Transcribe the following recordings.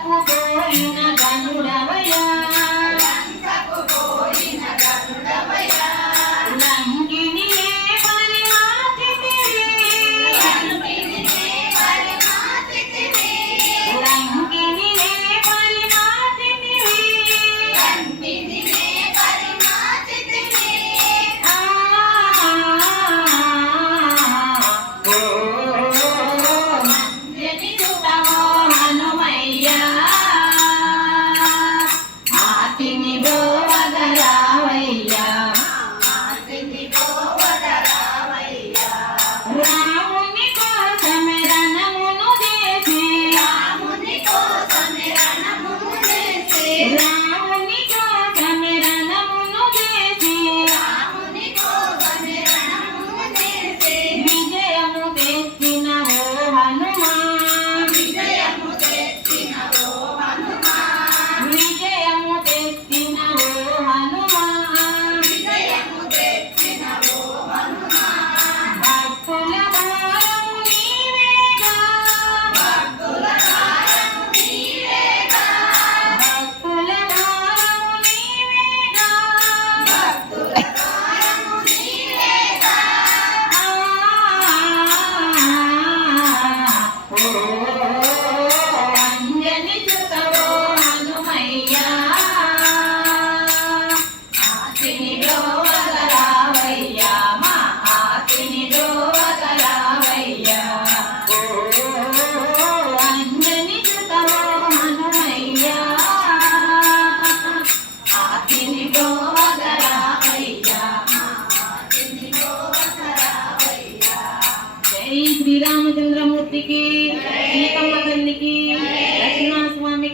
తప్పు పోయిన గనుడవయా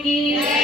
की